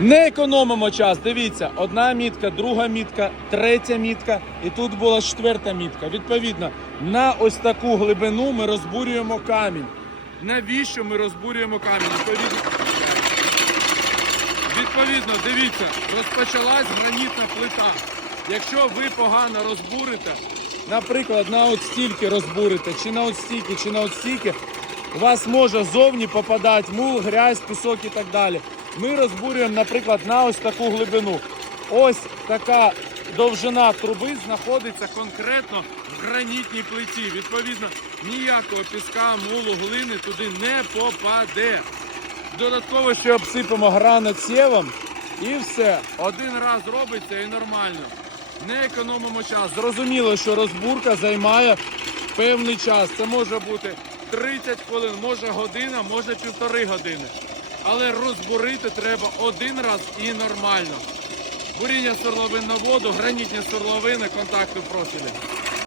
Не економимо час. Дивіться, одна мітка, друга мітка, третя мітка, і тут була четверта мітка. Відповідно, на ось таку глибину ми розбурюємо камінь. Навіщо ми розбурюємо камінь? Відповідно, відповідно, дивіться, розпочалась гранітна плита. Якщо ви погано розбурите, наприклад, на от стільки розбурите, чи на от стільки, чи на от стільки, у вас може зовні попадати мул, грязь, пісок і так далі. Ми розбурюємо, наприклад, на ось таку глибину. Ось така довжина труби знаходиться конкретно в гранітній плиті. Відповідно, ніякого піска, мулу, глини туди не попаде. Додатково ще обсипемо гранатсєвом і все. Один раз робиться і нормально. Не економимо час. Зрозуміло, що розбурка займає певний час. Це може бути 30 хвилин, може година, може півтори години. Але розбурити треба один раз і нормально. Буріння свердловин на воду, гранітні свердловини, контакти в профілі.